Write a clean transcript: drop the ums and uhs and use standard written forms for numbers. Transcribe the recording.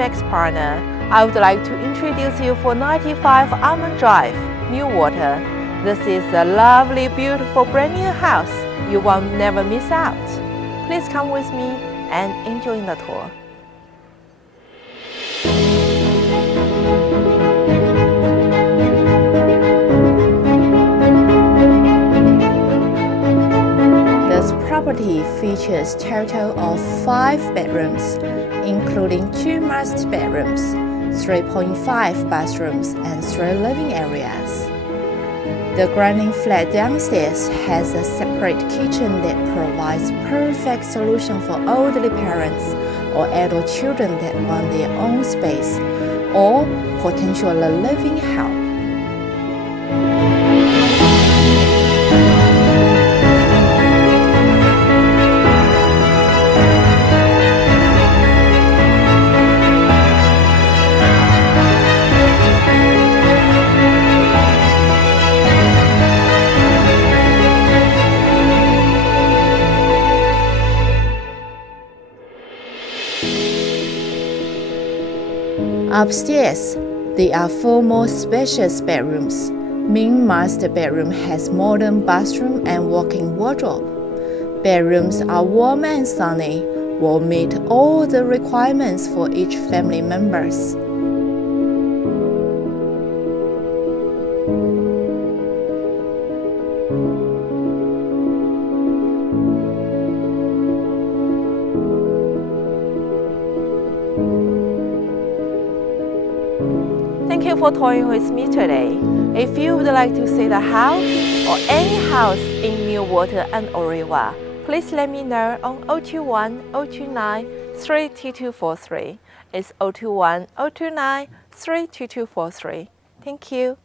HVAC partner, I would like to introduce you for 95 Ormonde Drive, Millwater. This is a lovely, beautiful, brand new house. You will never miss out. Please come with me and enjoy the tour. This property features a total of 5 bedrooms, including 2 master bedrooms, 3.5 bathrooms, and 3 living areas. The granite flat downstairs has a separate kitchen that provides perfect solution for elderly parents or adult children that want their own space or potential living help. Upstairs, there are 4 more spacious bedrooms. Main master bedroom has modern bathroom and walk-in wardrobe. Bedrooms are warm and sunny, will meet all the requirements for each family members. Thank you for touring with me today. If you would like to see the house or any house in Millwater and Ormonde, please let me know on 021 029 32243. It's 021 029 32243. Thank you.